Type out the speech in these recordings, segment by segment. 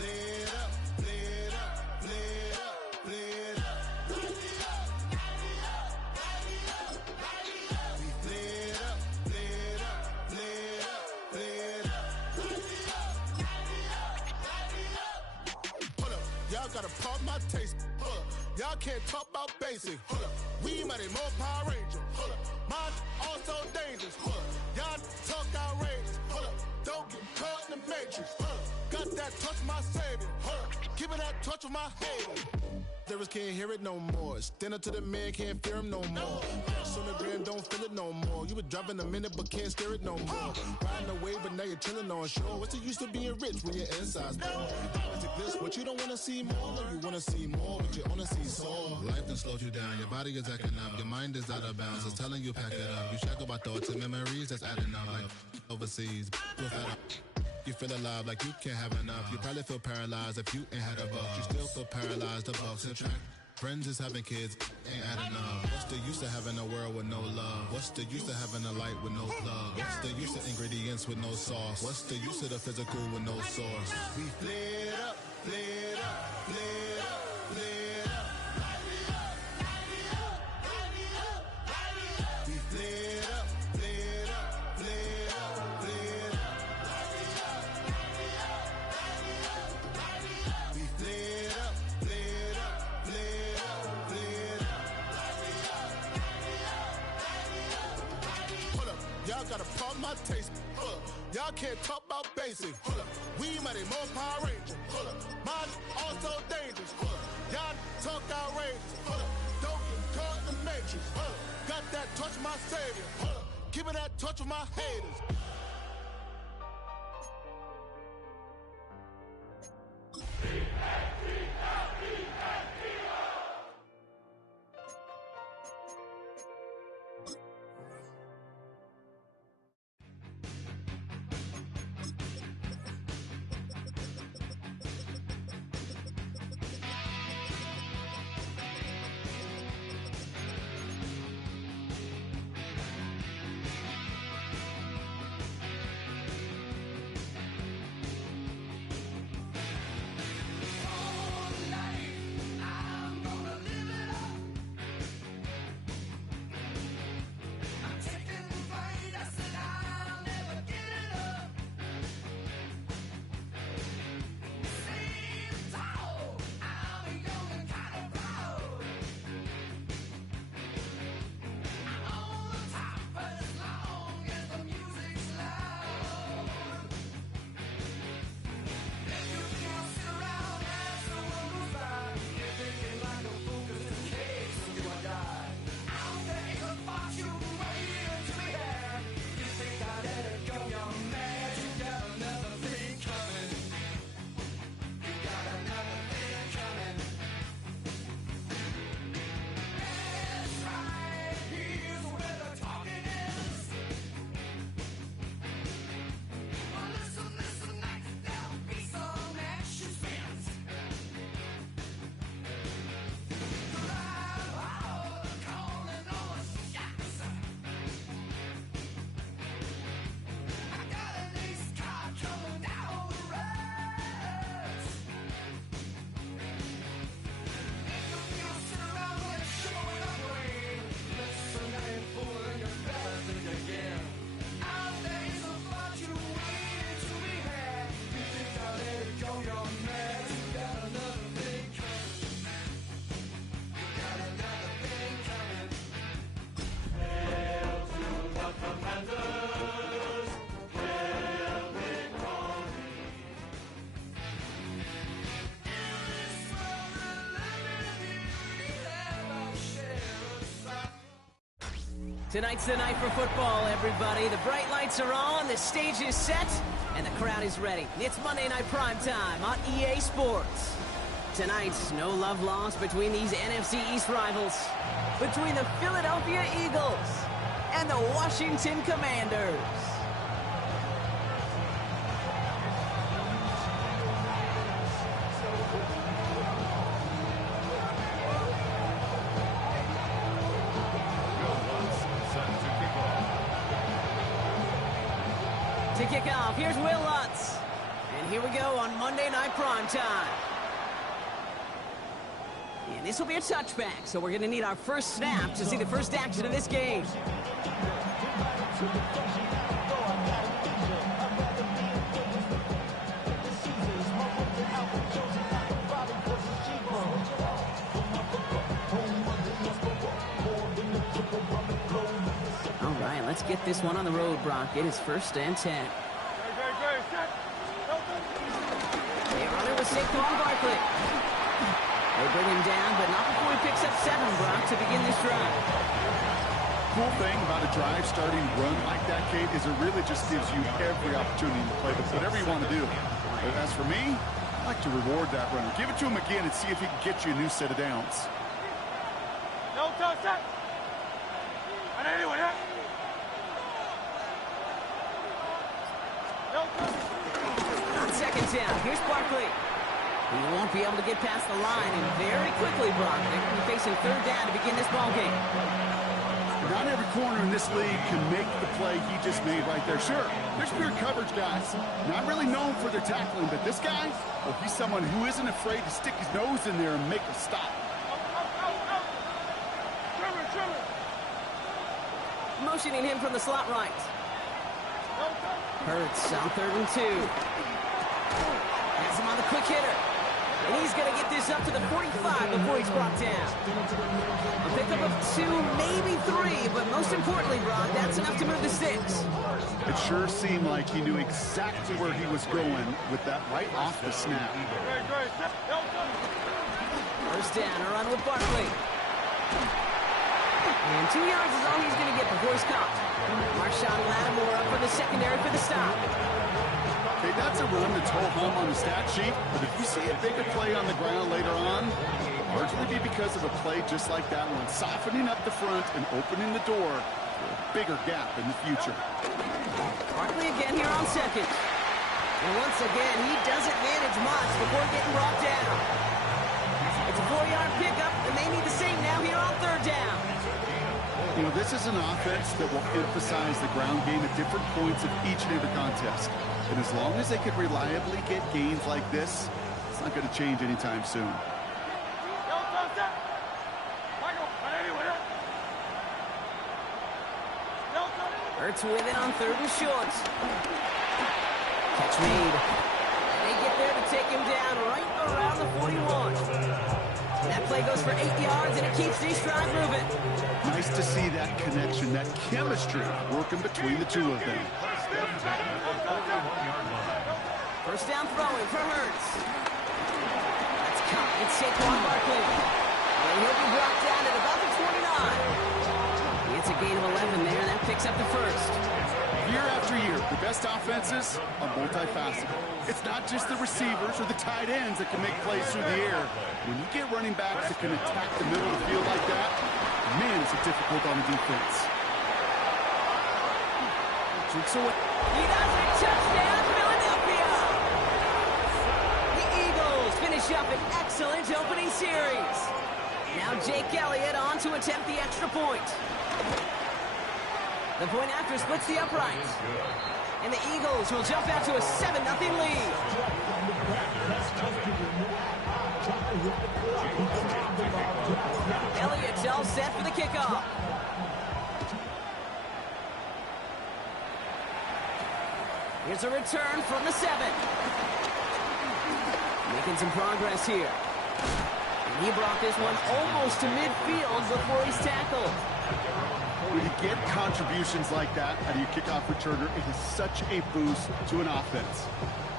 flared up, flared up, flared up, flared up. We flared up, flared up, flared up, flared up. Hold up, y'all gotta pump my taste. Hold up, y'all can't talk about basic. Hold up, we mighty more Power Ranger. Hold up, mine also dangerous. Hold up, y'all talk outrageous. Hold up, don't get caught in the matrix. Hold up, got that touch my savior. Hold up, give it that touch of my haters. Lyrics can't hear it no more. Stand up to the man, can't fear him no more. On the gram, don't feel it no more. You were driving a minute, but can't steer it no more. Riding away, but now you're chilling on shore. What's the use of being rich when your inside's poor? It's a glitch, but you don't wanna see more. You wanna see more, but you wanna see sore. Life done slowed you down. Your body is acting up. Your mind is out of bounds. It's telling you pack it up. You shackle by thoughts and memories that's adding up. Like overseas, you feel alive like you can't have enough. You probably feel paralyzed if you ain't had a buck. You still feel paralyzed, the bucks and track. Friends is having kids, ain't adding up. What's the use of having a world with no love? What's the use of having a light with no plug? What's the use of ingredients with no sauce? What's the use of the physical with no source? We flared up, flared up, flared up, flared up. We flared up, flared up, flared up, flared up. We flared up, flared up, flared up, flared up. Hold up, y'all gotta pump my taste. Hold up, y'all can't talk about basic. Hold up, we mighty more Power Ranger. Hold up, mine also dangerous. Hold up, y'all talk outrageous. Hold up, don't get caught in the matrix. Hold up, got that touch of my savior. Hold up, give it that touch of my haters. Tonight's the night for football, everybody. The bright lights are on, the stage is set, and the crowd is ready. It's Monday Night Primetime on EA Sports. Tonight, no love lost between these NFC East rivals. Between the Philadelphia Eagles and the Washington Commanders. To kick off, here's Will Lutz. And here we go on Monday Night Primetime. And this will be a touchback, so we're going to need our first snap to see the first action of this game. All right, let's get this one on the road, Brock. It is 1st and 10. They run it with Saquon Barkley. They bring him down, but not before he picks up 7, Brock, to begin this drive. Cool thing about a drive starting run like that, Kate, is it really just gives you every opportunity to play whatever you want to do. But as for me, I like to reward that runner. Give it to him again and see if he can get you a new set of downs. No touch that. And anyway, no touch. On 2nd down, here's Barkley. He won't be able to get past the line, and very quickly, Brock, they're going to be facing 3rd down to begin this ball game. Not every corner in this league can make the play he just made right there. Sure, there's pure coverage guys, not really known for their tackling, but this guy, well, he's someone who isn't afraid to stick his nose in there and make a stop. Motioning him from the slot right. Hurts on 3rd and 2. Has him on the quick hitter. And he's going to get this up to the 45 before he's brought down. A pickup of 2, maybe 3, but most importantly, Brock, that's enough to move the sticks. It sure seemed like he knew exactly where he was going with that right off the snap. 1st down, a run with Barkley. And 2 yards is all he's going to get before he's caught. Marshawn Lattimore up for the secondary for the stop. Okay, that's a run that's ho-hum on the stat sheet, but if you see a bigger play on the ground later on, it'll largely be because of a play just like that one, softening up the front and opening the door for a bigger gap in the future. Barkley again here on 2nd. And once again, he doesn't manage much before getting brought down. It's a 4-yard pickup, and they need the same now here on 3rd down. You know, this is an offense that will emphasize the ground game at different points of each and every contest. And as long as they can reliably get gains like this, it's not going to change anytime soon. Hurts with it on 3rd and short. Catch made. They get there to take him down right around the 41. That play goes for 8 yards, and it keeps this drive moving. Nice to see that connection, that chemistry working between the two of them. 1st down throwing for Hurts. That's caught. It's Saquon Barkley. And he'll be brought down at about the 29. It's a gain of 11 there, and that picks up the 1st. Year after year, the best offenses are multifaceted. It's not just the receivers or the tight ends that can make plays through the air. When you get running backs that can attack the middle of the field like that, man, it's difficult on the defense. Jukes away. He does it. Touchdown, Philadelphia. The Eagles finish up an excellent opening series. Now Jake Elliott on to attempt the extra point. The point after splits the uprights. And the Eagles will jump out to a 7-0 lead. Elliott's all set for the kickoff. Here's a return from the 7. Making some progress here. And he brought this one almost to midfield before he's tackled. When you get contributions like that out of your kickoff returner, it is such a boost to an offense.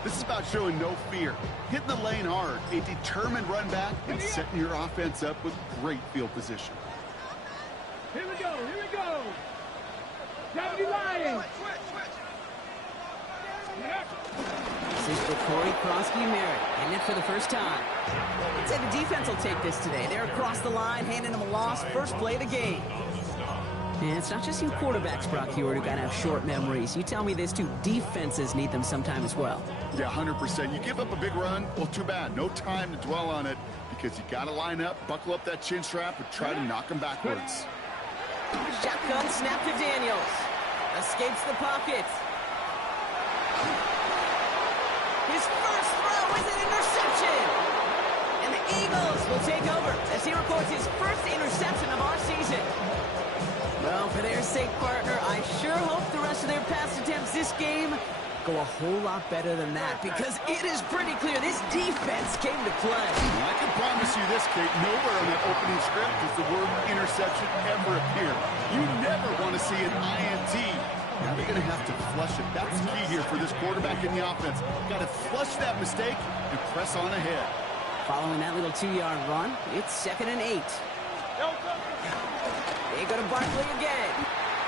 This is about showing no fear, hitting the lane hard, a determined run back, and setting your offense up with great field position. Here we go, here we go. Deputy Lions. This is for Corey Krosky-Merritt, hitting it for the first time. I'd say the defense will take this today. They're across the line, handing them a loss, first play of the game. And it's not just you quarterbacks, Brock Heward, who got to have short memories. You tell me this too, defenses need them sometime as well. Yeah, 100%. You give up a big run, well, too bad. No time to dwell on it because you got to line up, buckle up that chin strap, and try to knock them backwards. Shotgun snap to Daniels. Escapes the pocket. His His first throw is an interception. And the Eagles will take over as he records his first interception of our season. Well, for their sake, partner, I sure hope the rest of their pass attempts this game go a whole lot better than that, because it is pretty clear this defense came to play. I can promise you this, Kate, nowhere on that opening script does the word interception ever appear. You never want to see an INT. Now they're going to have to flush it. That's key here for this quarterback in the offense. Got to flush that mistake and press on ahead. Following that little 2-yard run, it's 2nd and 8. They go to Barkley again.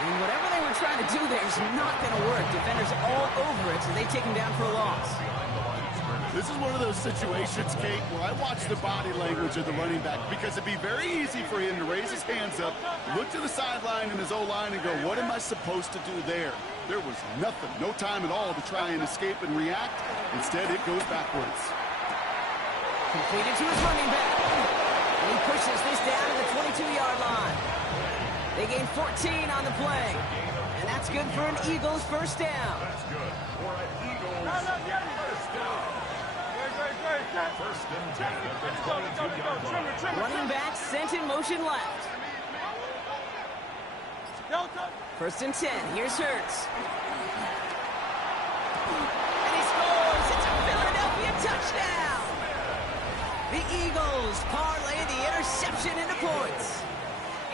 And whatever they were trying to do there is not going to work. Defenders all over it, so they take him down for a loss. This is one of those situations, Kate, where I watch the body language of the running back, because it'd be very easy for him to raise his hands up, look to the sideline in his O-line and go, what am I supposed to do there? There was nothing, no time at all to try and escape and react. Instead, it goes backwards. Completed to his running back. And he pushes this down to the 22-yard line. They gain 14 on the play. And that's good for an Eagles first down. That's good for an Eagles first down. First and 10 at the 22-yard line. Running back sent in motion left. First and 10. Here's Hurts. And he scores. It's a Philadelphia touchdown. The Eagles parlay the interception into points.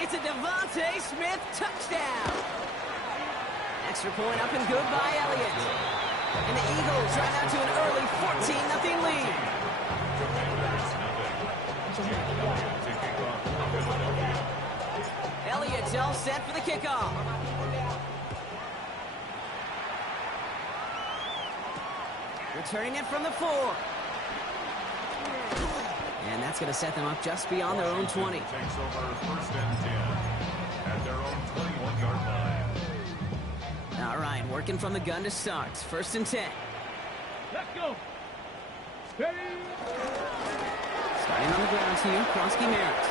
It's a Devontae Smith touchdown. Extra point up and good by Elliott. And the Eagles drive out to an early 14-0 lead. Elliott's all set for the kickoff. Returning it from the 4. And that's going to set them up just beyond their own 20. Takes over first and 10 at their own 21-yard line. All right, working from the gun to start. First and 10. Let's go. Steady. Starting on the ground here, Kronsky Merritt.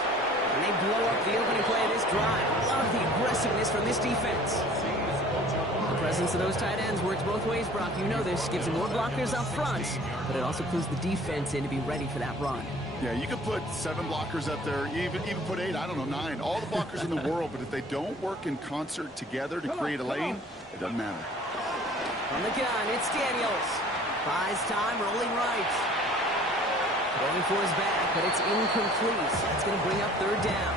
And they blow up the opening play of this drive. Love the aggressiveness from this defense. The presence of those tight ends works both ways, Brock. You know this. Gives them more blockers up front, but it also clues the defense in to be ready for that run. Yeah, you could put 7 blockers up there, even put 8, I don't know, 9. All the blockers in the world, but if they don't work in concert together to create a lane, it doesn't matter. From the gun, it's Daniels. Buys time, rolling right. Going for his back, but it's incomplete. That's going to bring up 3rd down.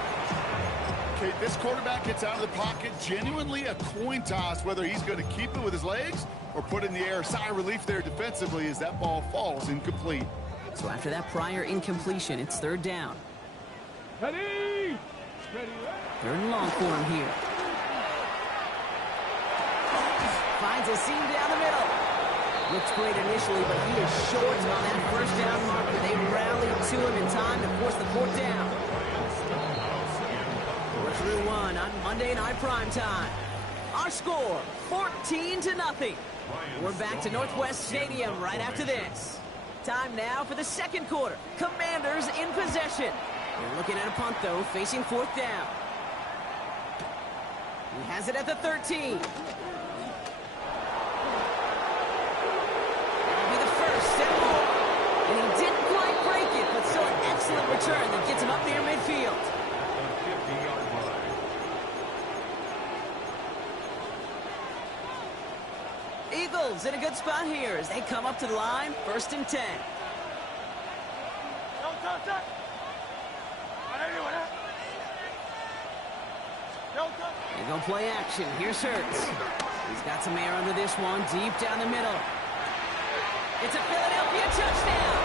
Okay, this quarterback gets out of the pocket, genuinely a coin toss, whether he's going to keep it with his legs or put it in the air. Sigh of relief there defensively as that ball falls incomplete. So after that prior incompletion, it's 3rd down. Ready. Ready. 3rd and long for him here. Finds a seam down the middle. Looks great initially, but he is short on that first down marker. They rallied to him in time to force the 4th down. 4 through 1 on Monday Night Primetime. Our score, 14-0. We're back to Northwest Stadium right after this. Time now for the 2nd quarter. Commanders in possession. They're looking at a punt, though, facing 4th down. He has it at the 13. And he didn't quite break it, but still an excellent return that gets him up near midfield. The 50-yard line. Eagles in a good spot here as they come up to the line. 1st and 10. They're going to play action. Here's Hurts. He's got some air under this one, deep down the middle. It's a Philadelphia touchdown.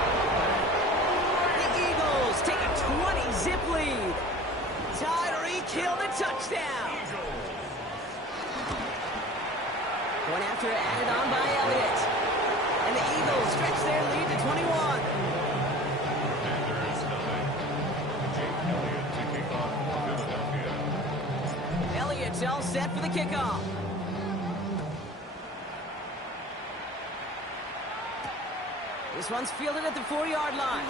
The Eagles take a 20-zip lead. Tyreek Hill the touchdown. Going after it, added on by Elliott. And the Eagles stretch their lead to 21. Elliott's all set for the kickoff. This one's fielded at the 4-yard line.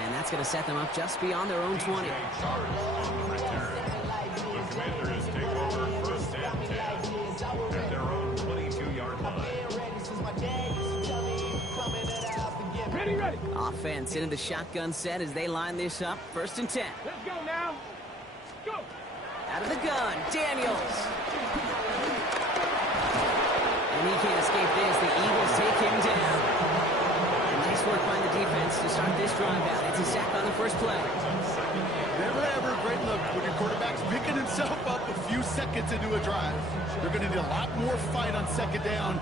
And that's going to set them up just beyond their own 20. The Commanders take over first and 10 at their own 22-yard line. Ready. Offense into the shotgun set as they line this up. 1st and 10. Let's go now. Go. Out of the gun, Daniels. And he can't escape this. The Eagles take him down. And nice work by the defense to start this drive out. It's a sack on the first play. Never ever a great look when your quarterback's picking himself up a few seconds into a drive. They're going to need a lot more fight on 2nd down. A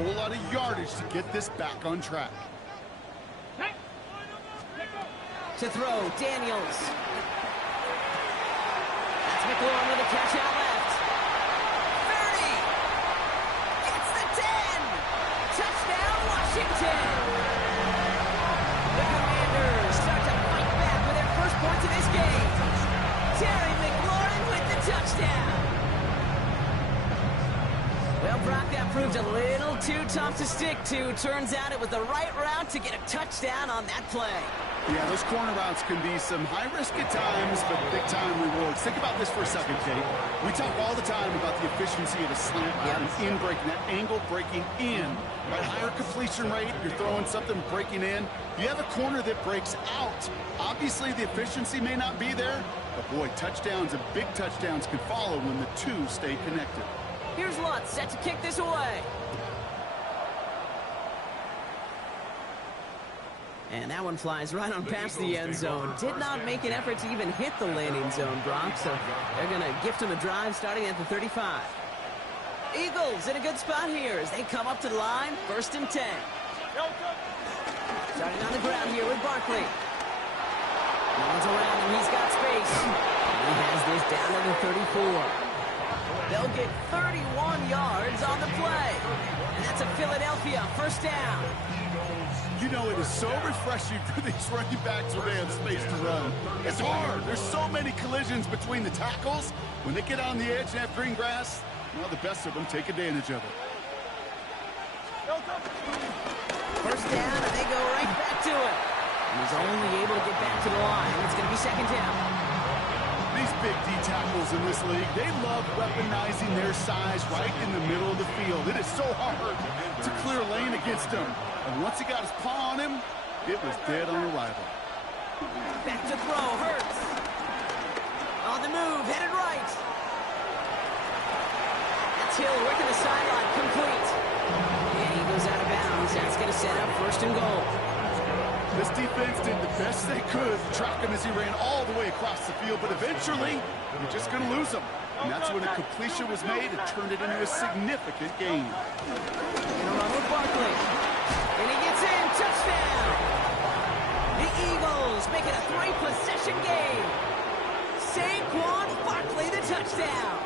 whole lot of yardage to get this back on track. Hey. To throw, Daniels. That's McLaurin with a catch out left. 30. Gets the 10. Touchdown, Washington. The Commanders start to fight back with their first points of this game. Terry McLaurin with the touchdown. Well, Brock, that proved a little too tough to stick to. Turns out it was the right route to get a touchdown on that play. Yeah, those corner routes can be some high risk at times, but big-time rewards. Think about this for a second, Kate. We talk all the time about the efficiency of a slant route and in breaking, that angle breaking in. Right, higher completion rate, you're throwing something breaking in. You have a corner that breaks out. Obviously, the efficiency may not be there, but boy, touchdowns and big touchdowns can follow when the two stay connected. Here's Lutz set to kick this away. And that one flies right on past the end zone. Did not make an effort to even hit the landing zone, Brock, so they're going to gift him a drive starting at the 35. Eagles in a good spot here as they come up to the line. 1st and 10. Starting on the ground here with Barkley. No one's around him. He's got space. He has this down to the 34. They'll get 31 yards on the play. And that's a Philadelphia 1st down. You know, it is so refreshing for these running backs when they have space to run. It's hard. There's so many collisions between the tackles. When they get on the edge and have green grass, well, the best of them take advantage of it. 1st down, and they go right back to it. And he's only able to get back to the line. It's going to be 2nd down. These big D tackles in this league, they love weaponizing their size right in the middle of the field. It is so hard to clear lane against them. And once he got his paw on him, it was dead on arrival. Back to throw, Hurts. On the move, headed right. That's Hill working the sideline, complete. And he goes out of bounds. That's going to set up 1st and goal. This defense did the best they could to track him as he ran all the way across the field, but eventually, you're just going to lose him. And that's when a completion was made and turned it into a significant gain. In a run with Barkley. And he gets in, touchdown! The Eagles make it a 3-possession game. Saquon Barkley, the touchdown.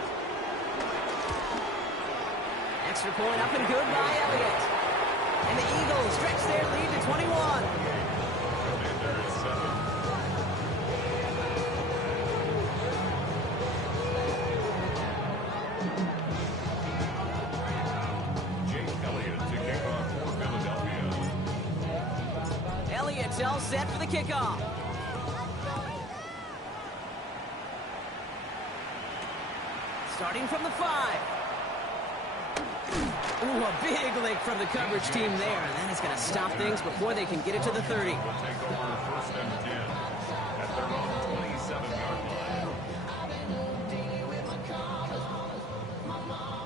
Extra point up and good by Elliott. And the Eagles stretch their lead to 21. Elliott's all set for the kickoff. Starting from the 5. Ooh, a big lick from the coverage team there. And that is going to stop things before they can get it to the 30.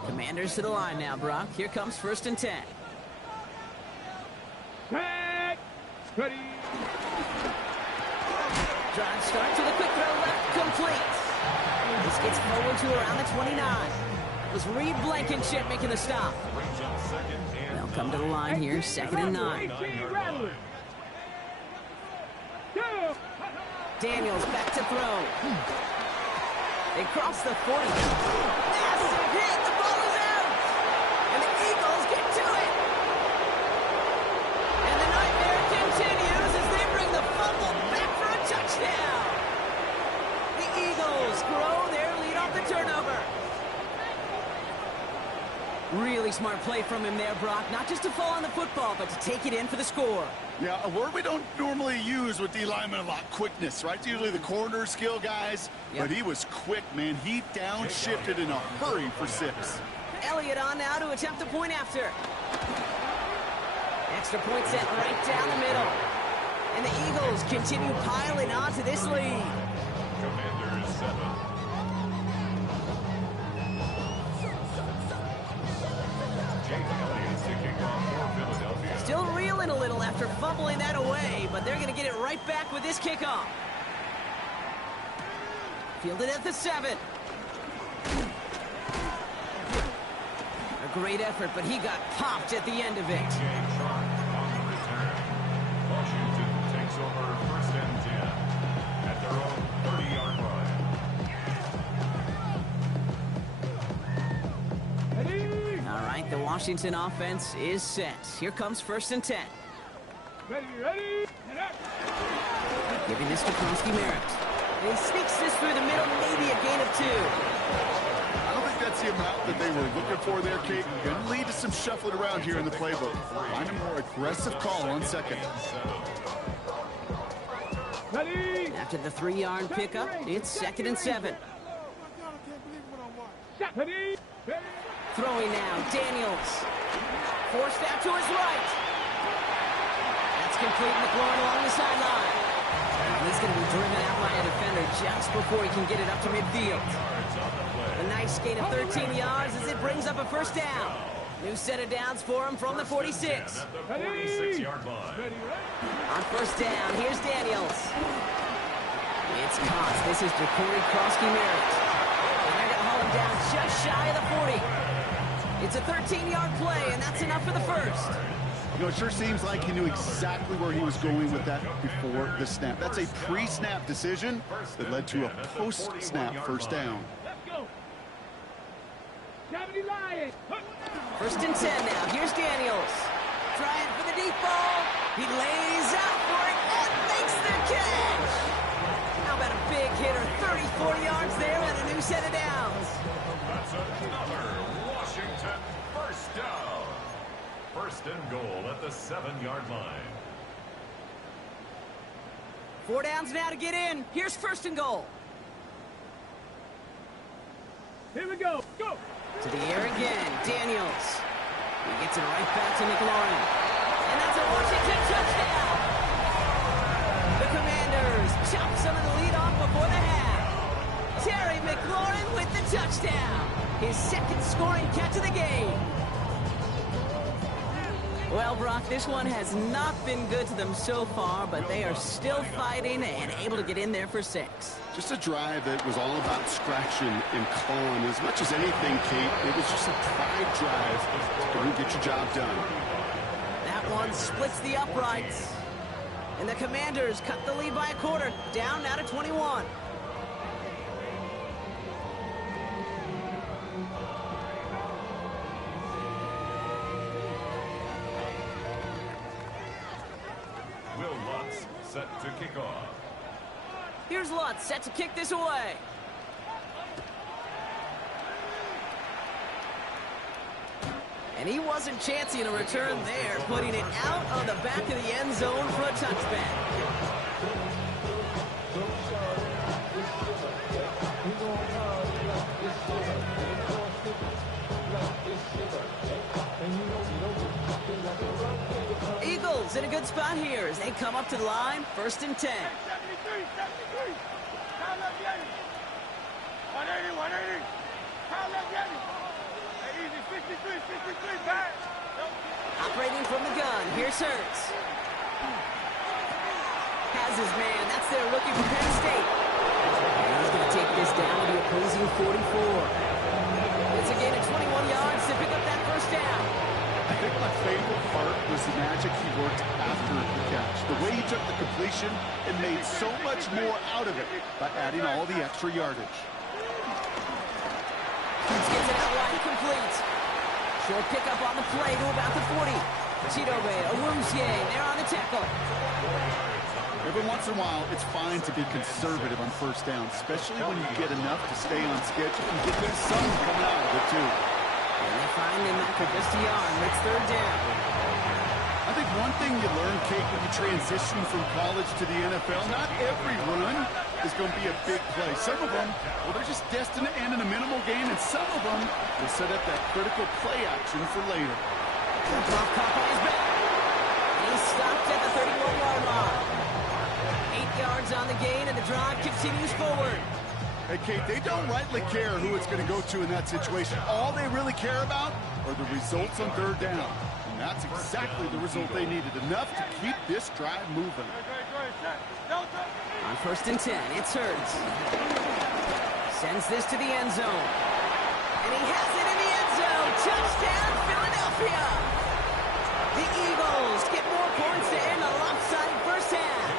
Commanders to the line now, Brock. Here comes 1st and 10. Ready. Drive start to the quick throw left, complete. This gets forward to around the 29. It was Reed Blankenship making the stop. They'll come to the line here, 2nd and 9. Daniels back to throw. They cross the 40. Massive hit, the ball is out. And the Eagles get to it. And the nightmare continues as they bring the fumble back for a touchdown. The Eagles grow their lead off the turnover. Really smart play from him there, Brock. Not just to fall on the football, but to take it in for the score. Yeah, a word we don't normally use with D linemen a lot, quickness, right? Usually the corner skill guys, but he was quick, man. He downshifted in a hurry for 6. Elliott on now to attempt the point after. Extra point set right down the middle. And the Eagles continue piling onto this lead. Commanders 7. Jake Elliott to kick off for Philadelphia. Still reeling a little after fumbling that away, but they're going to get it right back with this kickoff. Fielded at the 7. A great effort, but he got popped at the end of it. On the return. Washington takes over 1st and 10 at their own 30-yard line. All right, the Washington offense is set. Here comes 1st and 10. Ready, and up. Giving this to Merritt. And he sneaks this through the middle, maybe a gain of 2. I don't think that's the amount that they were looking for there, Kate. Going to lead to some shuffling around here in the playbook. Find a more aggressive call on 2nd. Ready. After the 3-yard pickup, it's 2nd and 7. Ready. Throwing now, Daniels. Forced out to his right. That's complete. McLaurin along the sideline. And he's going to be driven out by a defender just before he can get it up to midfield. A nice gain of 13 yards as it brings up a 1st down. New set of downs for him from the 46. At the 46-yard line. On 1st down, here's Daniels. It's caught. This is Coop Yr. And they're going to haul him down just shy of the 40. It's a 13-yard play, and that's enough for the 1st. You know, it sure seems like he knew exactly where he was going with that before the snap. That's a pre-snap decision that led to a post-snap 1st down. Let's go. 1st and 10 now. Here's Daniels. Trying for the deep ball. He lays out for it and makes the catch. How about a big hitter? 34 yards there and a new set of downs. That's another Washington 1st down. 1st and goal at the 7-yard line. 4 downs now to get in. Here's 1st and goal. Here we go. Go. To the air again. Daniels. He gets it right back to McLaurin. And that's a Washington touchdown. The Commanders chop some of the lead off before the half. Terry McLaurin with the touchdown. His 2nd scoring catch of the game. Well, Brock, this one has not been good to them so far, but they are still fighting and able to get in there for 6. Just a drive that was all about scratching and clawing. As much as anything, Kate, it was just a pride drive to go and get your job done. That one splits the uprights. And the Commanders cut the lead by a quarter, down now to 21. Set to kick off. Here's Lutz set to kick this away. And he wasn't chancing a return there, putting it out on the back of the end zone for a touchback. Eagles in a good spot here as they come up to the line, 1st and 10. 73. Count up, Yanni. 180. Count up, Yanni. Easy, 63, back. Operating from the gun, here's Hurts. Has his man, that's their rookie from Penn State. And he's going to take this down to the opposing 44. It's a gain of 21 yards to pick up that 1st down. I think my favorite part was the magic he worked after the catch. The way he took the completion and made so much more out of it by adding all the extra yardage. Gets it out wide, complete. Short pickup on the play to about the 40. Chidobe, Awuzie, they're on the tackle. Every once in a while, it's fine to be conservative on 1st down, especially when you get enough to stay on schedule and get their sun coming out of it, too. And they find him after just a yard. It's 3rd down. I think one thing you learn, Kate, when you transition from college to the NFL, not every run is going to be a big play. Some of them, well, they're just destined to end in a minimal gain, and some of them will set up that critical play action for later. Caught by his back. He's stopped at the 31-yard line. continues forward. Hey, Kate, they don't rightly care who it's going to go to in that situation. All they really care about are the results on third down. And that's exactly the result they needed, enough to keep this drive moving. On 1st and 10, it's Hurts. Sends this to the end zone. And he has it in the end zone. Touchdown, Philadelphia! The Eagles get more points to end the lopsided first half.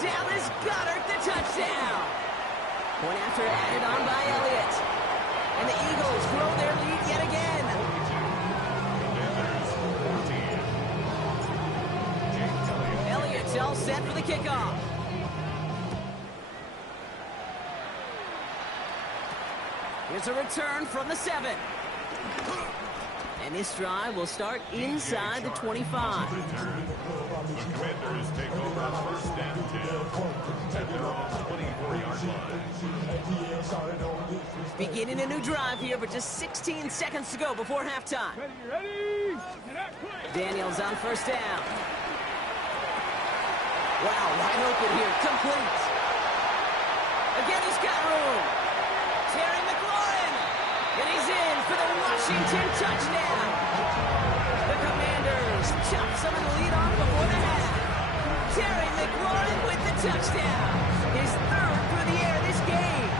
Dallas Goedert the touchdown. Point after added on by Elliott. And the Eagles grow their lead yet again. Elliott's all set for the kickoff. Here's a return from the 7. And this drive will start inside the 25. The Commanders take over on 1st and 10 at their own 24-yard line. Beginning a new drive here, but just 16 seconds to go before halftime. Ready? Daniels on 1st down. Wow, wide open here, complete. Again, he's got room. Terry McLaurin, and he's in for the Washington touchdown. The Commanders chop some of the lead off before the half. Terry McLaurin with the touchdown. His 3rd through the air this game.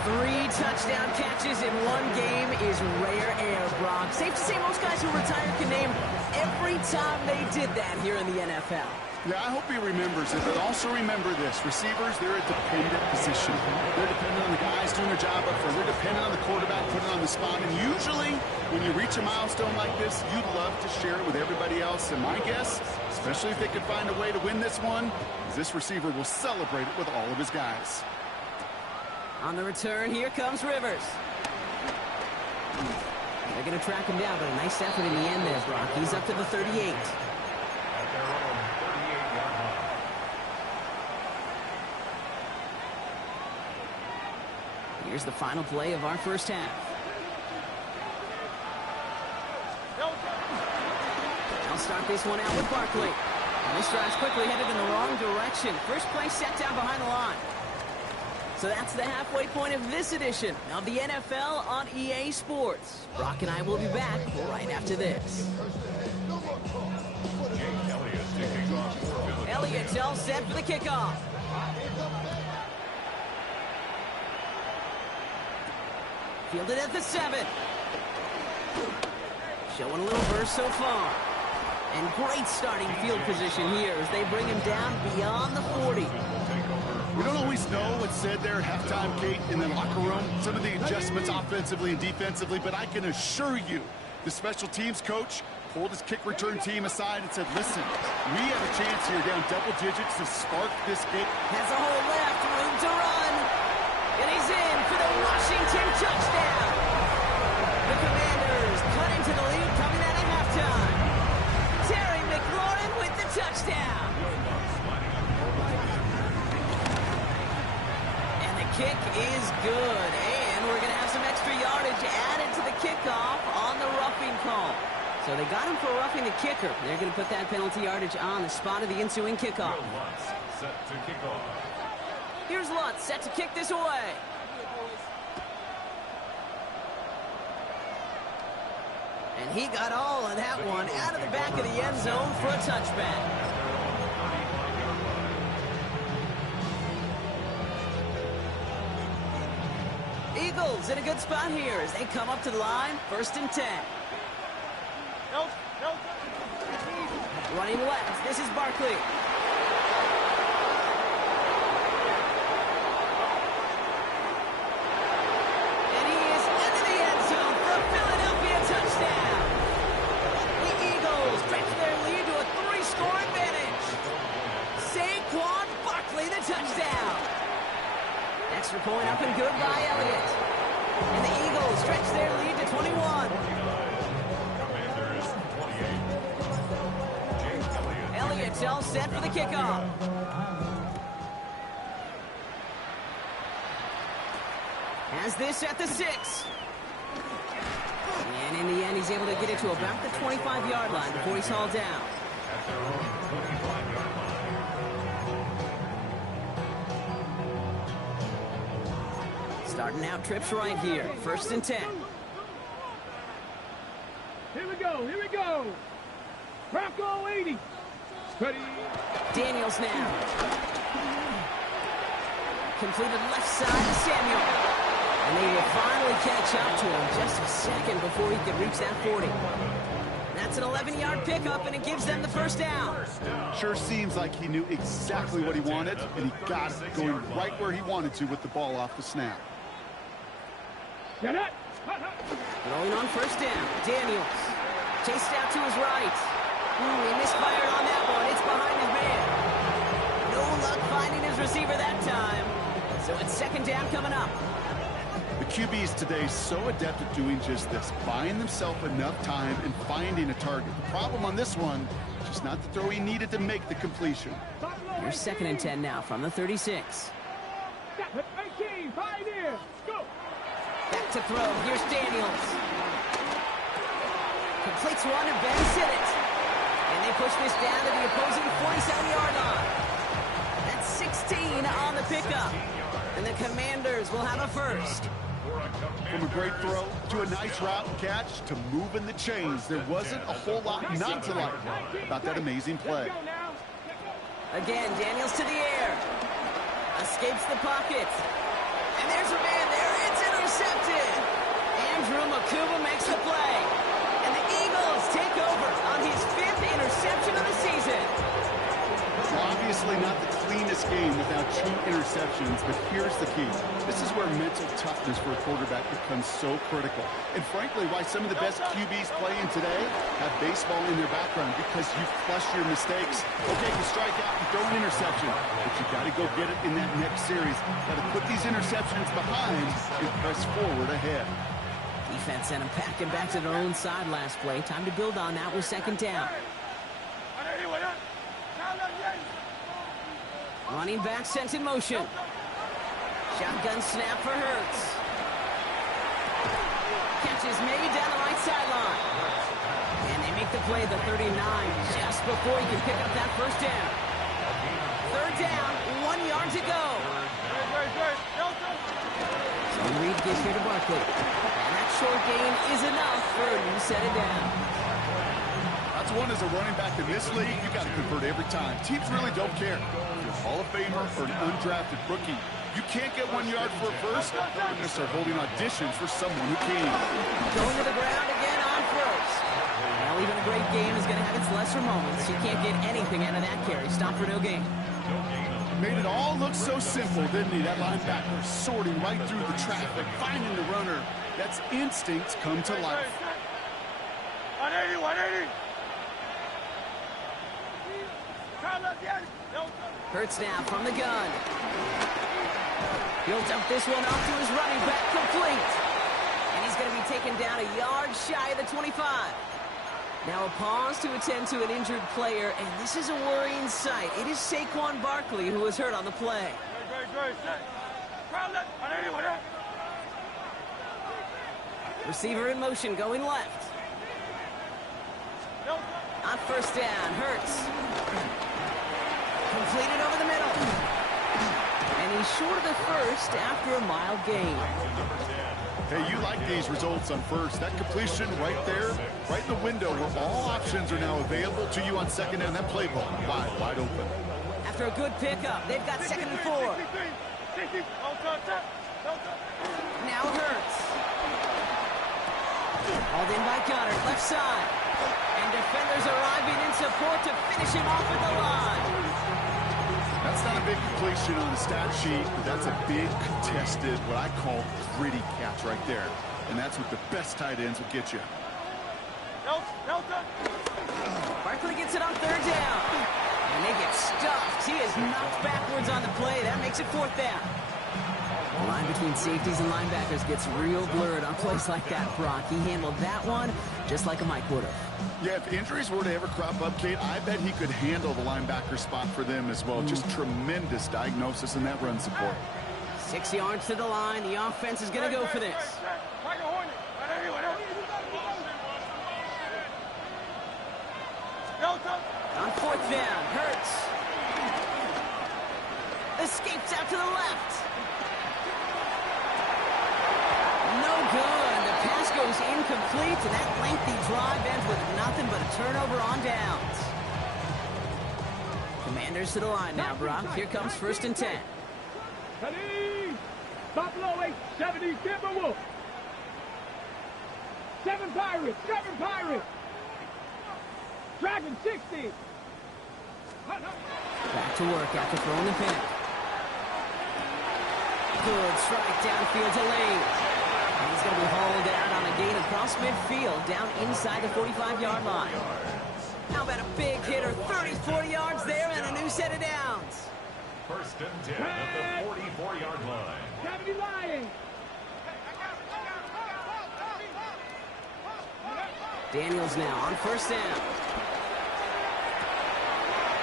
3 touchdown catches in one game is rare air, Brock. Safe to say most guys who retire can name every time they did that here in the NFL. Yeah, I hope he remembers it, but also remember this. Receivers, they're a dependent position. They're dependent on the guys doing their job up front. They're dependent on the quarterback putting on the spot. And usually, when you reach a milestone like this, you'd love to share it with everybody else. And my guess, especially if they could find a way to win this one, is this receiver will celebrate it with all of his guys. On the return, here comes Rivers. They're going to track him down, but a nice effort in the end there, Brock. He's up to the 38. At their own 38-yard line. Here's the final play of our first half. I'll start this one out with Barkley. And this drive's quickly headed in the wrong direction. First play set down behind the line. So that's the halfway point of this edition of the NFL on EA Sports. Brock and I will be back right after this. Elliott's all set for the kickoff. Fielded at the 7. Showing a little burst so far. And great starting field position here as they bring him down beyond the 40. We don't always know what's said there at halftime, Kate, in the locker room. Some of the adjustments offensively and defensively, but I can assure you the special teams coach pulled his kick return team aside and said, listen, we have a chance here down double digits to spark this game. Has a hole left, room to run. And he's in for the Washington touchdown. The Commanders cut into the lead coming out of halftime. Terry McLaurin with the touchdown. And the kick is good. And we're going to have some extra yardage added to the kickoff on the roughing call. So they got him for roughing the kicker. They're going to put that penalty yardage on the spot of the ensuing kickoff. Set to kick off. Here's Lutz set to kick this away. And he got all of that one out of the back of the end zone for a touchback. Eagles in a good spot here as they come up to the line, 1st and 10. Running left, this is Barkley. And he is into the end zone for a Philadelphia touchdown. The Eagles stretch their lead to a 3-score advantage. Saquon Barkley, the touchdown. Extra point up and good by Elliott. And the Eagles stretch their lead to 21. Elliott's all set for the kickoff. Has this at the 6. And in the end, he's able to get it to about the 25-yard line before he's hauled down. At their own 25-yard line. Starting out trips right here. 1st and 10. Here we go. Here we go. Bronco 80. Steady. Daniels now. Completed left side to Samuel. And they will finally catch up to him just a second before he could reach that 40. That's an 11-yard pickup, and it gives them the 1st down. Sure seems like he knew exactly what he wanted, and he got it going right where he wanted to with the ball off the snap. Get it. Rolling on 1st down. Daniels. Chased out to his right. He misfired on that one. It's behind his man. No luck finding his receiver that time. So it's 2nd down coming up. The QBs today so adept at doing just this, buying themselves enough time and finding a target. The problem on this one, just not the throw he needed to make the completion. Here's 2nd and 10 now from the 36. 18, Pioneer. Go. Back to throw. Here's Daniels. Completes one to Ben Sinnott. And they push this down to the opposing 47-yard line. That's 16 on the pickup. And the Commanders will have a 1st. From a great throw to a nice route and catch to moving the chains, there wasn't a whole lot not to like about that amazing play. Again, Daniels to the air. Escapes the pocket. And there's a man there. It's intercepted. Andrew Makuba makes the play. And the Eagles take over on his 5th interception of the season. Obviously not the cleanest game without 2 interceptions, but here's the key. This is where mental toughness for a quarterback becomes so critical. And frankly, why some of the best QBs playing today have baseball in their background, because you flush your mistakes. Okay, you strike out, you throw an interception, but you got to go get it in that next series. Got to put these interceptions behind and press forward ahead. Defense sent them packing back to their own side last play. Time to build on that with 2nd down. Running back sent in motion. Shotgun snap for Hurts. Catch is made down the right sideline. And they make the play at the 39 just before he can pick up that 1st down. 3rd down, 1 yard to go. So Reed gives here to Barkley. And that short gain is enough for a new set of downs. That's one as a running back in this league, you got to convert every time. Teams really don't care. If you're a Hall of Famer or an undrafted rookie, you can't get 1 yard for a 1st. They're going to start holding auditions for someone who can. Going to the ground again on 1st. Well, even a great game is going to have its lesser moments. You can't get anything out of that carry. Stop for no gain. Made it all look so simple, didn't he? That linebacker sorting right through the traffic, finding the runner. That's instincts come to life. 180, 180. Hurts now from the gun. He'll dump this one off to his running back, complete. And he's going to be taken down a yard shy of the 25. Now a pause to attend to an injured player, and this is a worrying sight. It is Saquon Barkley who was hurt on the play. Receiver in motion, going left. On 1st down, Hurts. Completed over the middle. And he's short of the 1st after a mild gain. Hey, you like these results on 1st. That completion right there, right in the window where all options are now available to you on 2nd down. That play ball wide open. After a good pickup, they've got 2nd and 4. Now Hurts. Hauled in by Goddard, left side. And defenders arriving in support to finish him off at the line. That's not a big completion on the stat sheet, but that's a big contested, what I call gritty catch right there. And that's what the best tight ends will get you. Barkley gets it on 3rd down. And they get stuffed. He is knocked backwards on the play. That makes it 4th down. The line between safeties and linebackers gets real blurred on plays like that, Brock. He handled that one just like a Mike would have. Yeah, if injuries were to ever crop up, Kate, I bet he could handle the linebacker spot for them as well. Just tremendous diagnosis in that run support. 6 yards to the line. The offense is going to go for this. On 4th down, Hurts. Escapes out to the left. good. The pass goes incomplete, and that lengthy drive ends with nothing but a turnover on downs. Commanders to the line now, Brock. Here comes 1st and 10. Ready? Buffalo 870, Timberwolves. 7 Pirates, 7 Pirates. Dragon 60. Back to work after throwing the pin. Good strike downfield to Lane. He's going to be hauled out on a gain across midfield, down inside the 45-yard line. How about a big hitter, 30, 40 yards there, and a new set of downs. 1st and 10 at the 44-yard line. 70 Lions. Daniels now on 1st down.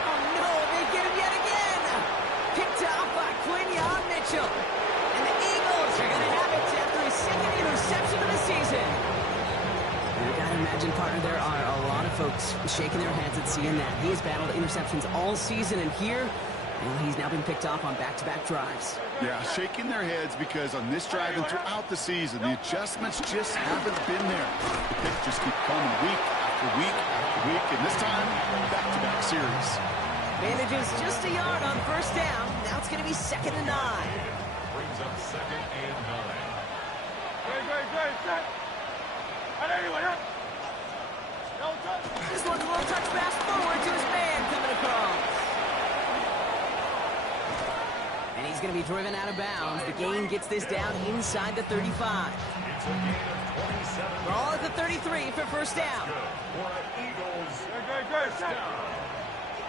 Oh no, they get him yet again. Picked off by Quinyon Mitchell. And the Eagles are going to have it after his 2nd interception of the season. You got to imagine, partner, there are a lot of folks shaking their heads at seeing that. He has battled interceptions all season, and here, well, he's now been picked off on back-to-back drives. Yeah, shaking their heads because on this drive and throughout the season, the adjustments just haven't been there. The picks just keep coming week after week after week, and this time, back-to-back series. Manages just a yard on 1st down. Now it's going to be 2nd and 9. Brings up 2nd and 9. This one's a little touch pass forward to his man coming across. And he's going to be driven out of bounds. The gain gets this down inside the 35. It's a gain of 27. Ball at the 33 for 1st down. For an Eagles. First down.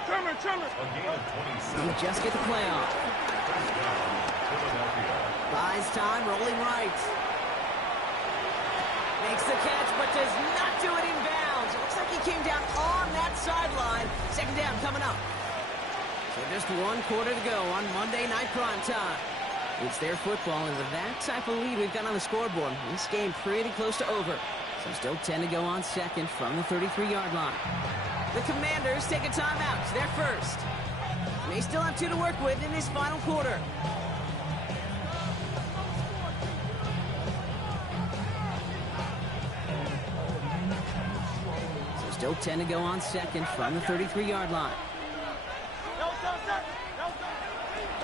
A gain of 27. They just get the play off. First down, Philadelphia. Buys time, rolling right. Makes the catch, but does not do it in bounds. It looks like he came down on that sideline. 2nd down coming up. So just 1 quarter to go on Monday Night Prime Time. It's their football, and with that type of lead we've got on the scoreboard, this game pretty close to over. So still 10 to go on 2nd from the 33-yard line. The Commanders take a timeout. They're first. They still have 2 to work with in this final quarter. So still 10 to go on 2nd from the 33-yard line.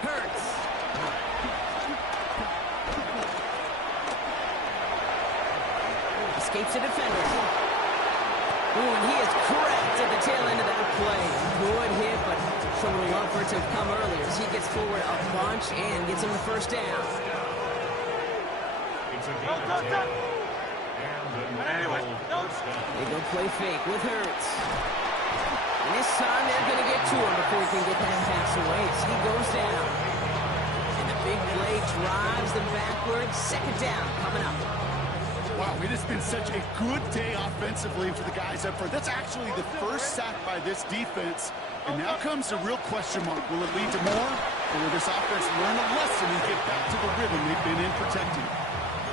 Hurts. Escapes a defender. Ooh, and he is correct at the tail end of that play. Good hit, but someone would love for it to come earlier as he gets forward a bunch and gets him the 1st down. It's a gain of 10. And first down. They go play fake with Hurts. And this time they're going to get to him before he can get that pass away as he goes down. And the big play drives them backwards. 2nd down coming up. Wow, it has been such a good day offensively for the guys up front. That's actually the first sack by this defense. And now comes the real question mark. Will it lead to more? Or will this offense learn a lesson and get back to the rhythm they've been in protecting?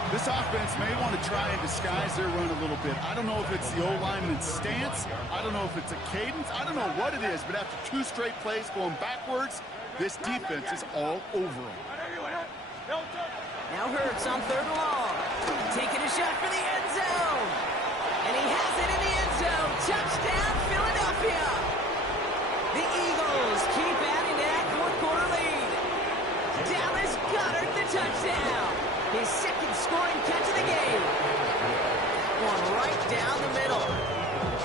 This offense may want to try and disguise their run a little bit. I don't know if it's the O-lineman's stance. I don't know if it's a cadence. I don't know what it is. But after 2 straight plays going backwards, this defense is all over them. Now Hurts on 3rd and long. Taking a shot for the end zone. And he has it in the end zone. Touchdown, Philadelphia. The Eagles keep adding to that 4th quarter lead. Dallas Goedert the touchdown. His 2nd scoring catch of the game. One right down the middle.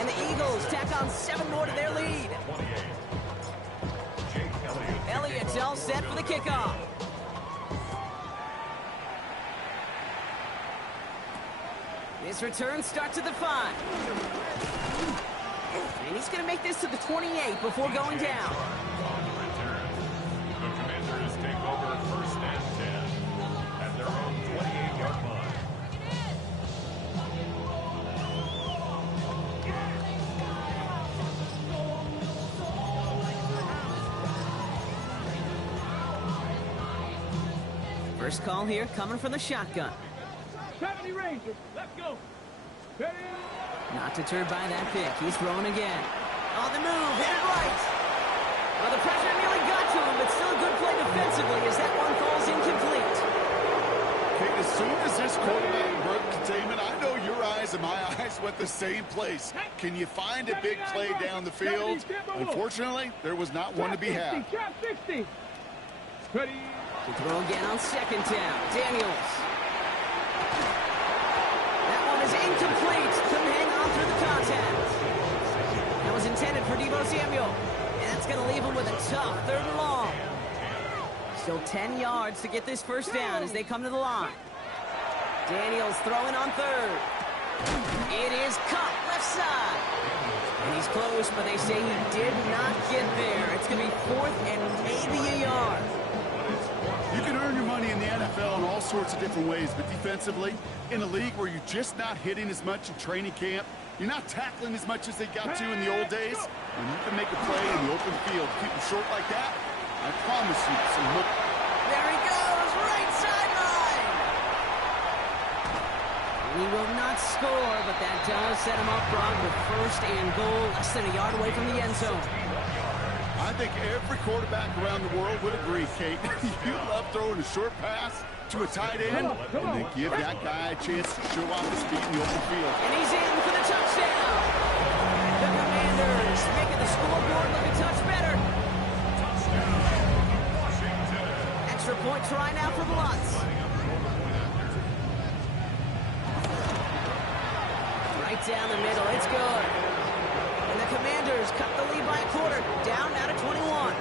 And the Eagles tack on 7 more to their lead. 28. Jake Elliott's all set for the kickoff. His return starts at the 5. And he's going to make this to the 28 before going down. On the return, the Commanders take over 1st and 10 at their own 28-yard line. First call here coming from the shotgun. 70 Rangers, let's go. Ready? Not deterred by that pick. He's throwing again. On the move, hit it right. Well, the pressure nearly got to him, but still a good play defensively as that one falls incomplete. Kate, as soon as this quarterback broke containment, I know your eyes and my eyes went the same place. Can you find a big play down the field? Unfortunately, there was not one to be had. Ready. To throw again on second down. Daniels. That one is incomplete. Couldn't hang on through the contact. That was intended for Deebo Samuel. And that's going to leave him with a tough 3rd and long. Still 10 yards to get this first down as they come to the line. Daniels throwing on 3rd. It is caught left side. And he's close, but they say he did not get there. It's going to be 4th and maybe a yard. You can earn your money in the NFL in all sorts of different ways, but defensively, in a league where you're just not hitting as much in training camp, you're not tackling as much as they got to in the old days, when you can make a play in the open field, keep them short like that, I promise you some look. There he goes, right sideline. He will not score, but that does set him up front with 1st and goal, less than a yard away from the end zone. I think every quarterback around the world would agree, Kate. You love throwing a short pass to a tight end, and then give that guy a chance to show off his feet in the open field. And he's in for the touchdown. The Commanders making the scoreboard look a touch better. Extra point try now for the Lutz. Right down the middle, it's good. And the Commanders cut the lead by a quarter, down now to 21.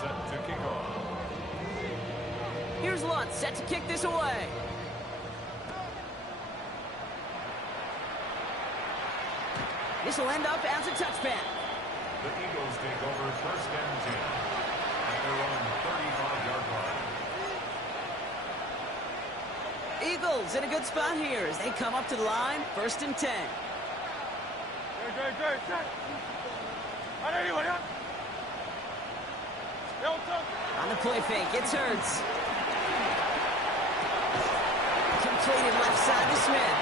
Set to kick off. Here's Lutz set to kick this away. This will end up as a touchback. The Eagles take over 1st and 10 at their own 35-yard line. Eagles in a good spot here as they come up to the line, 1st and 10. On the play fake, it's Hurts. Completed left side to Smith.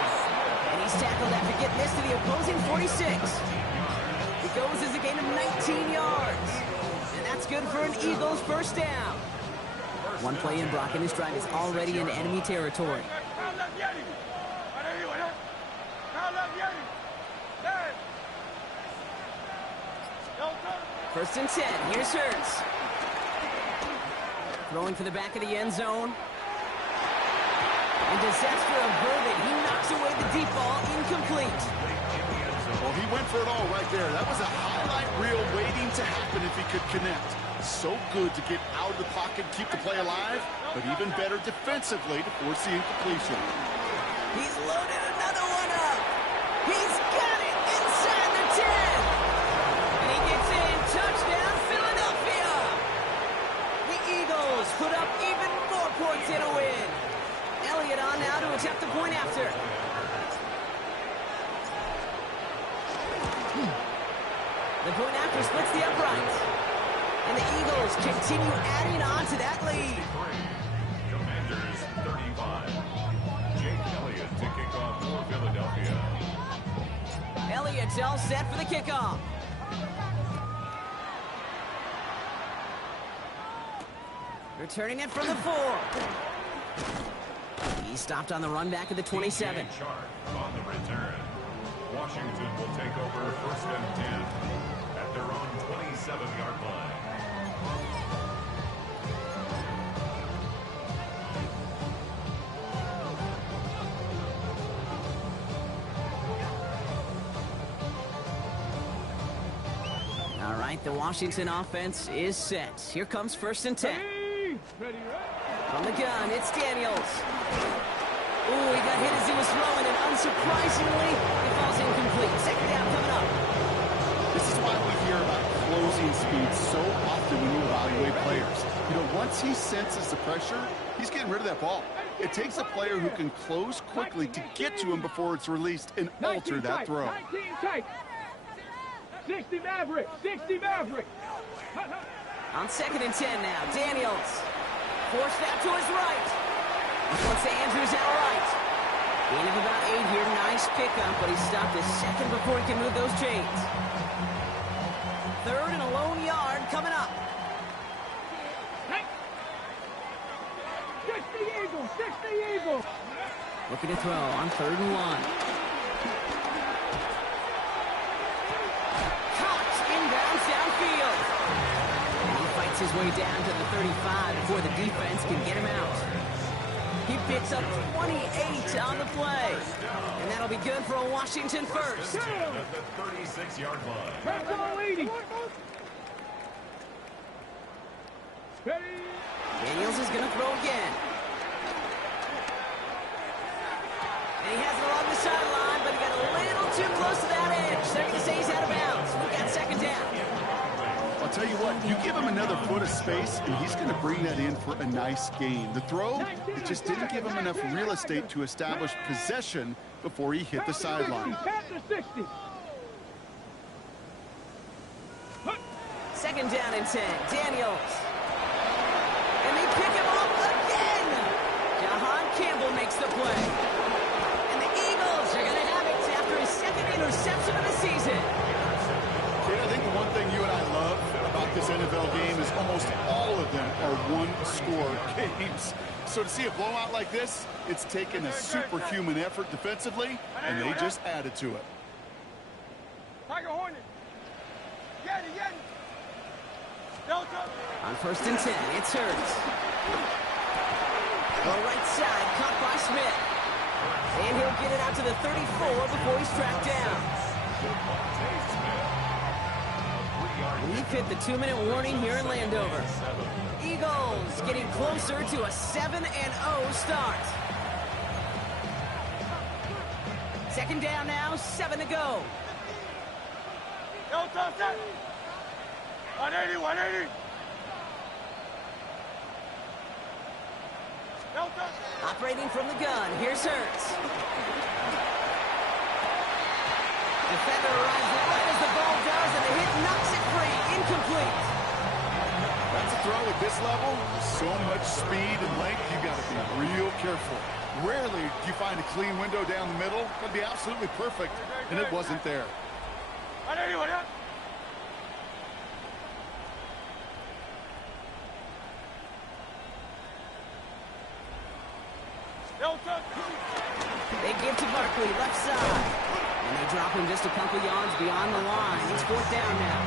And he's tackled after getting this to the opposing 46. It goes as a gain of 19 yards. And that's good for an Eagles 1st down. One play in, Brock, and his drive is already in enemy territory. 1st and 10, here's Hurts. Throwing for the back of the end zone. And disaster averted. He knocks away the deep ball, incomplete. Well, he went for it all right there. That was a highlight reel waiting to happen if he could connect. So good to get out of the pocket, keep the play alive, but even better defensively to force the incompletion. He's loaded another one up. He's got it inside the 10. And he gets in. Touchdown, Philadelphia. The Eagles put up even more points in a win. Elliott on now to attempt the point after. The point after splits the uprights. And the Eagles continue adding on to that lead. Commanders 35. Jake Elliott to kick off for Philadelphia. Elliott's all set for the kickoff. Returning it from the 4. He stopped on the run back at the 27. Sharp on the return. Washington will take over 1st and 10 at their own 27-yard line. All right, the Washington offense is set. Here comes 1st and 10. Ready. From the gun, it's Daniels. Ooh, he got hit as he was throwing, and unsurprisingly, it falls incomplete. 2nd down coming up. This is why we hear about closing speed so often when you evaluate players. You know, once he senses the pressure, he's getting rid of that ball. It takes a player who can close quickly to get to him before it's released and alter that throw. 19 tight. 60 Maverick. 60 Maverick. On 2nd and 10 now, Daniels. Forced that to his right. This one to Andrews out right. Gain of about 8 here. Nice pickup, but he stopped a second before he can move those chains. 3rd and a lone yard coming up. 60 Eagles. Looking to throw on 3rd and 1. Caught inbounds downfield. And he fights his way down to the 35 before the defense can get him out. He picks up 28 on the play. And that'll be good for a Washington first. At the 36-yard line. Press all 80. Ready. Daniels is going to throw again. And he has it along the sideline, but he got a little too close to that edge. They're going to say he's out of bounds. We've got 2nd down. I'll tell you what, you give him another foot of space, and he's going to bring that in for a nice gain. The throw, it just didn't give him enough real estate to establish possession before he hit the sideline. Pass to 60. 2nd down and 10. Daniels. And they pick him up again. Jahan Campbell makes the play. And the Eagles are going to have it after his 2nd interception of the season. Kid, I think the one thing you and I love about this NFL game is almost all of them are one-score games. So to see a blowout like this, it's taken a superhuman effort defensively, and they just added to it. Tiger Hornet. Get it. Delta. On 1st and 10, it's Hurts. The right side, caught by Smith. And he'll get it out to the 34 before he's tracked down. We've hit the 2-minute warning here in Landover. Eagles getting closer to a 7-0 start. 2nd down now, 7 to go. Delta, set. 180. Delta. Operating from the gun, here's Hurts. Defender arrives right as the ball does, and the hit knocks it free. Incomplete. That's a throw at this level. So much speed and length, you got to be real careful. Rarely do you find a clean window down the middle. That'd be absolutely perfect, and it wasn't there. 180. Delta. They give to Barkley, left side. And they drop him just a couple yards beyond the line. It's 4th down now.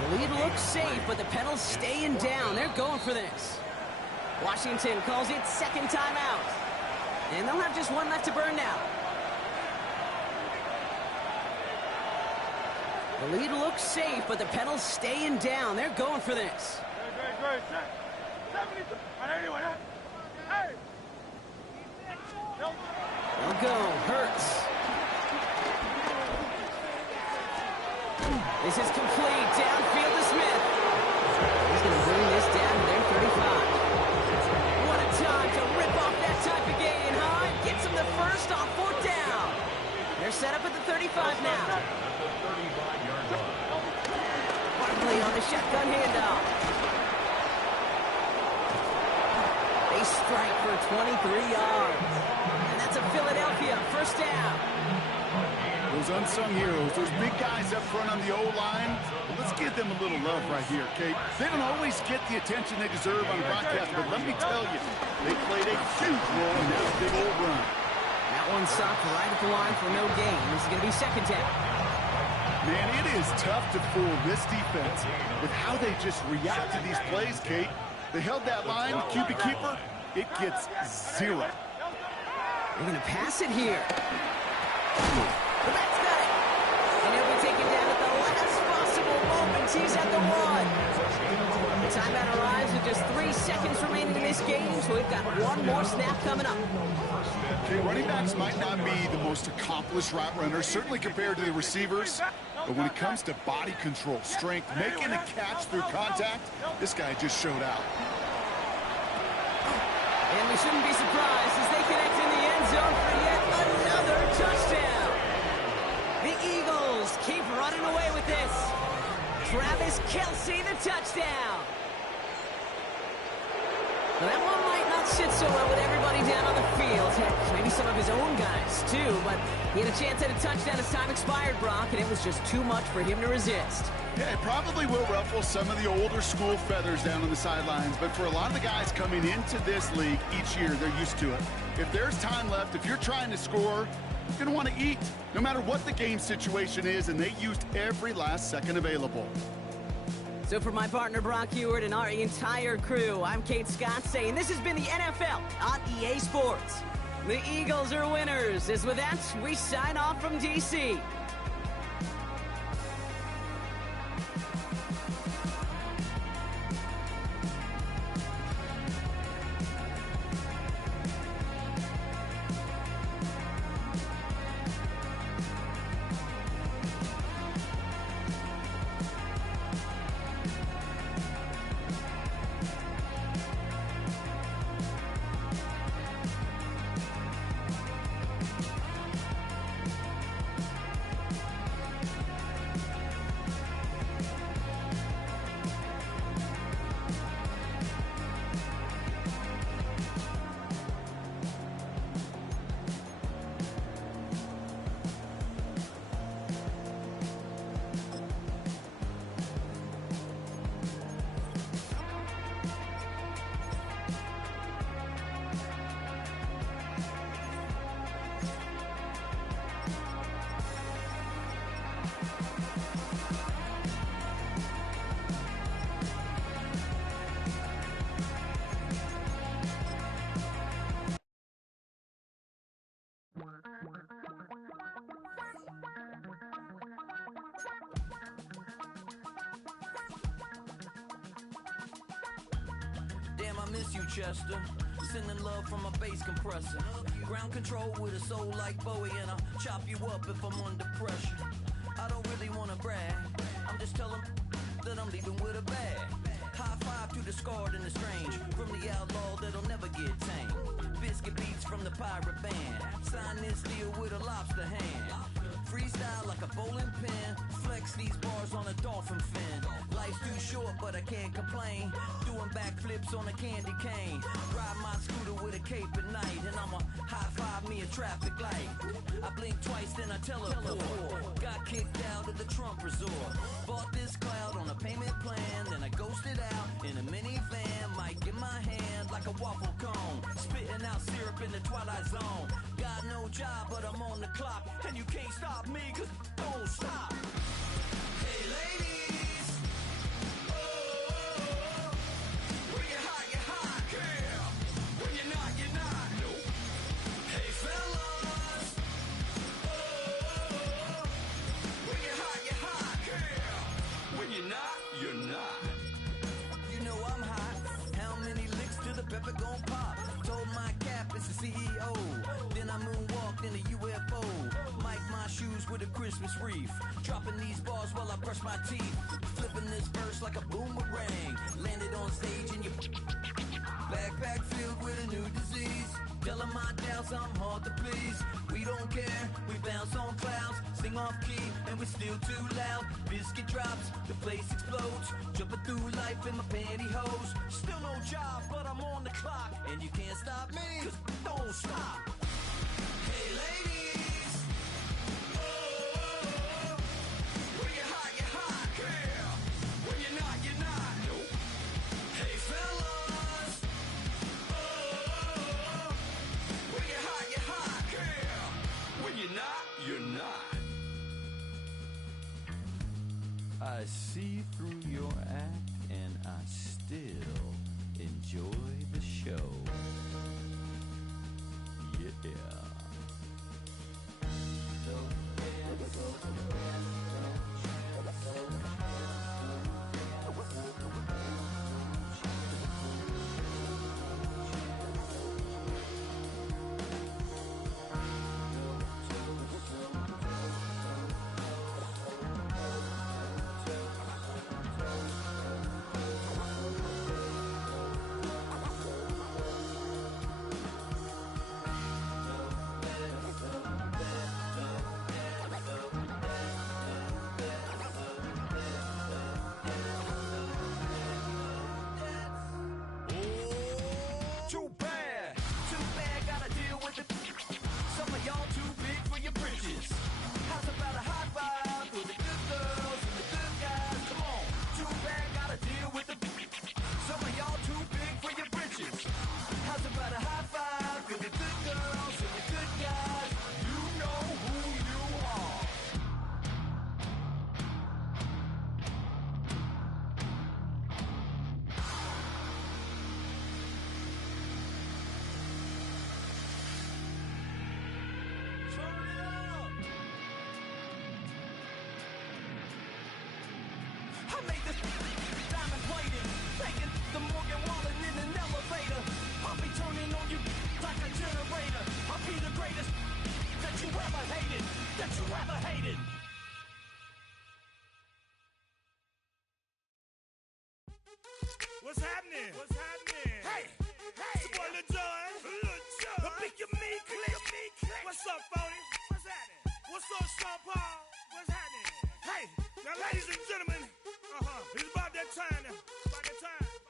The lead looks safe, but the Pedals staying down. They're going for this. Washington calls it 2nd timeout. And they'll have just 1 left to burn now. The lead looks safe, but the Pedals staying down. They're going for this. Great. 70. 180. Hey. They'll go. Hurts. This is complete. Downfield to Smith. He's going to bring this down to their 35. What a time to rip off that type of gain, huh? Gets him the first on 4th down. They're set up at the 35 now. Barkley on the shotgun handoff. They strike for 23 yards. And that's a Philadelphia 1st down. Those unsung heroes, those big guys up front on the O-line, well, let's give them a little love right here, Kate. They don't always get the attention they deserve on the broadcast, but let me tell you, they played a huge role in that big old run. That one stopped right at the line for no gain. This is going to be 2nd down. Man, it is tough to fool this defense with how they just react to these plays, Kate. They held that line, QB keeper, it gets 0. They're going to pass it here. The Reds got it. And he'll be taken down at the last possible moment. He's at the 1. The timeout arrives with just 3 seconds remaining in this game, so we've got 1 more snap coming up. Okay, running backs might not be the most accomplished route runners, certainly compared to the receivers. But when it comes to body control, strength, making a catch through contact, this guy just showed out. And we shouldn't be surprised as they connect in the end zone for yet another touchdown. The Eagles keep running away with this. Travis Kelce, the touchdown. Well, that one might not sit so well with everybody down on the field. Heck, maybe some of his own guys, too. But he had a chance at a touchdown as time expired, Brock, and it was just too much for him to resist. Yeah, it probably will ruffle some of the older school feathers down on the sidelines, but for a lot of the guys coming into this league each year, they're used to it. If there's time left, if you're trying to score, you're going to want to eat, no matter what the game situation is, and they used every last second available. So for my partner Brock Ewart and our entire crew, I'm Kate Scott saying this has been the NFL on EA Sports. The Eagles are winners. As with that, we sign off from D.C. Damn, I miss you, Chester. Sending love from a bass compressor. Ground control with a soul like Bowie, and I'll chop you up if I'm under pressure. I don't really wanna brag. I'm just telling that I'm leaving with a bag. High five to the scarred and the strange, from the outlaw that'll never get tamed. Biscuit beats from the pirate band. Sign this deal with a lobster hand. Freestyle like a bowling pin. Flex these bars on a dolphin fin. Life's too short, but I can't complain. Doing backflips on a candy cane. Ride my scooter with a cape at night, and I'ma high five me a traffic light. I blink twice, then I teleport. Got kicked out of the Trump resort. Bought this cloud on a payment plan, then I ghosted out in a minivan. Mic in my hand like a waffle cone. Spitting out syrup in the twilight zone. Got no job, but I'm on the clock, and you can't stop me, cause don't stop. Hey ladies, oh, when you're hot, girl. When you're not, nope. Hey fellas, oh, when you're hot, girl. When you're not, you're not. You know I'm hot. How many licks till the pepper gon' pop? Told my cap it's the CEO. Then I moonwalked in a UFO. Mic my shoes with a Christmas wreath. Dropping these bars while I brush my teeth. Flipping this verse like a boomerang. Landed on stage in your backpack filled with a new disease. Telling my doubts I'm hard to please. We don't care, we bounce on clouds. Sing off key and we're still too loud. Biscuit drops, the place explodes. Jumping through life in my pantyhose. Still no job, but I'm on the clock. And you can't stop me, cause don't stop. Hey ladies, oh, when you're hot, girl. When you're not, nope. Hey fellas, oh, when you're hot, girl. When you're not, you're not. I see through your act and I still enjoy the show. Yeah. I made this diamond plated, taking the Morgan Wallen in an elevator. I'll be turning on you like a generator. I'll be the greatest that you ever hated, that you ever hated. What's happening? What's happening? Hey, hey, it's your boy Lil Jon. Lil Jon. The big me click. What's up, Phony? What's happening? What's up, Sean Paul? What's happening? Hey, now ladies and gentlemen, it's about that time.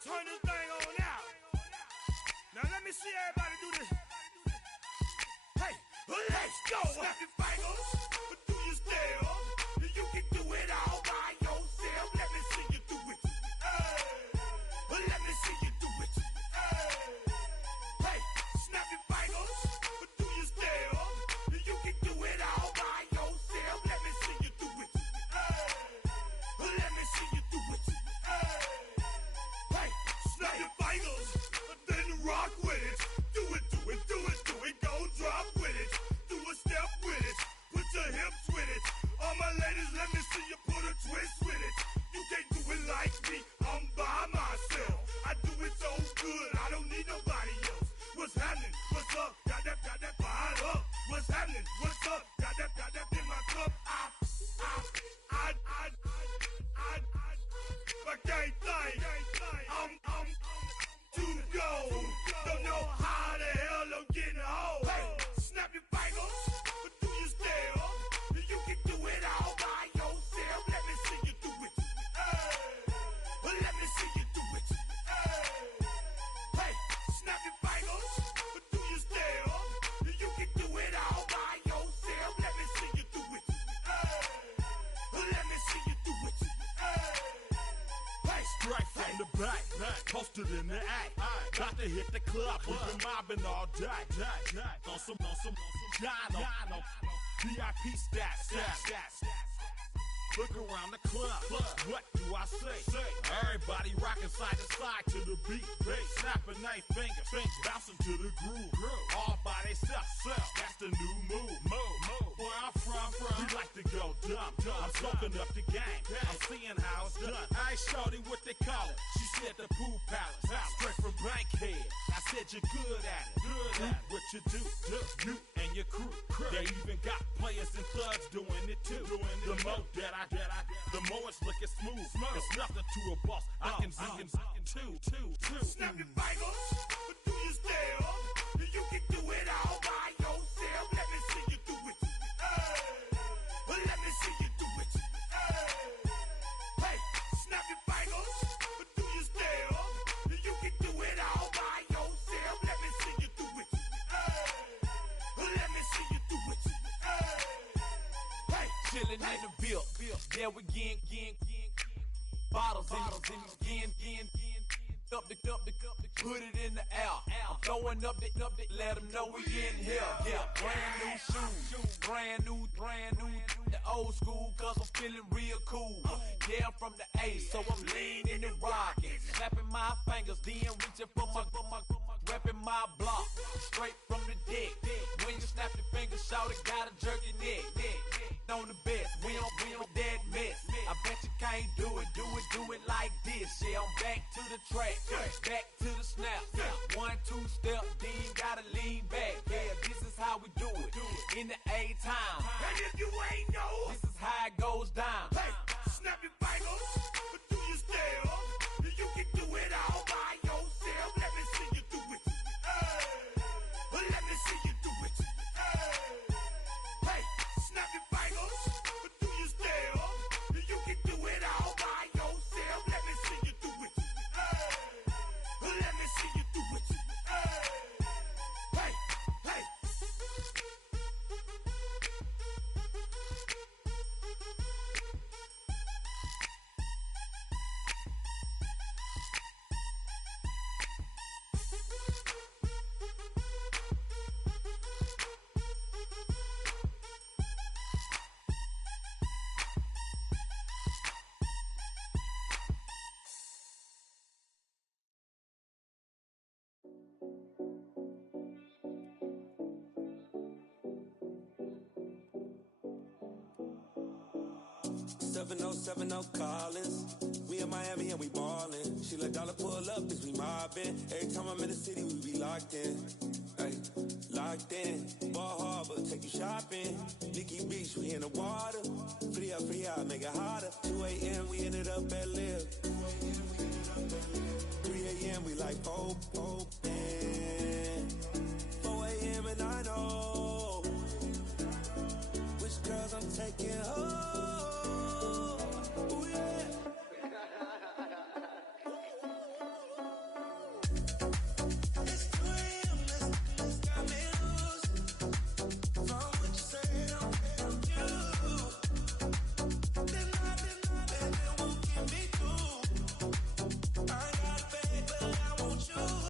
Turn this thing on out. Now let me see everybody do this. Hey, let's go. Snap your fingers, but do you still? You can do it all by yourself. Let me see you do it. Let me see you do it. Hey, snap your fingers, but do you still? You can do it all by yourself. Let me see you do it. Let me see you do it. Hey, snap your fingers, then rock with it. Do it, do it, do it, do it. Go drop with it. Do a step with it. Put your hips with it. All my ladies, let me see you put a twist with it. You can't do it like me. I'm by myself. I do it so good. I don't need nobody else. What's happening? What's up? Got that fired up. What's happening? What's up? Got that in my cup. I can't think. I'm to go. Don't know how the hell I'm getting home. Hey, snap your fingers, but do you still? You can do it all by yourself. Let me see you do it. Let me see you do it. Hey, snap your fingers, but do you still? You can do it all by yourself. Let me see you do it. Let me see you do it. Hey, straight from the back, posted in the act. Got to hit the club, we've been mobbing all day. On some Jono, VIP stats. Look around the club, what do I say? Everybody rocking side to side to the beat. Snapping their fingers, bouncing to the groove. All by themselves, that's the new move. Where I'm from, we like to go dumb. I'm soaking up the game, I'm seeing how it's done. I ain't shorty what they call it. She said the pool palace, straight from Bankhead. I said you're good at it. What you do, you and your crew. They even got players and thugs doing it too. The more that the more it's looking smooth. It's nothing to a boss. I can two. Snap your fingers, but do you still? You can do it all by yourself. Let me see you do it. Let me see you do it. Hey, snap your fingers, but do you still? You can do it all by yourself. Let me see you do it. Let me see you do it. Hey, Chillin' in the bill. Yeah, we again. Bottles in again. Up the put it in the air. I'm throwing up the, let them know we in here. Yeah, brand new shoes, brand new. The old school, cause I'm feeling real cool. Yeah, I'm from the A, so I'm leaning and rocking. Snapping my fingers, then reaching for my repping my block. Straight from the deck. When you snap your fingers, shout it, gotta jerk your neck. On the best, we don't that mess. I bet you can't do it like this. Yeah, I'm back to the track, back to the snap. 1, 2 step, then gotta lean back. Yeah, this is how we do it in the A-time. and if you ain't know, This is how it goes down. hey, snap your fingers, but do you still? You can do it all by yourself. Let me see you do it. Let me see you do it. Hey, snap your fingers, but do you still? You can do it all by yourself. Let me see you do it. Let me see you do it. Hey. 7070 Collins. We in Miami and we ballin'. She let dollar pull up as we mobbin'. Every time I'm in the city, we be locked in. Ay, locked in. Ball Harbor, take you shopping. Nikki Beach, we in the water. Free out, make it hotter. 2 a.m., we ended up at Live. 3 a.m., we like Pope.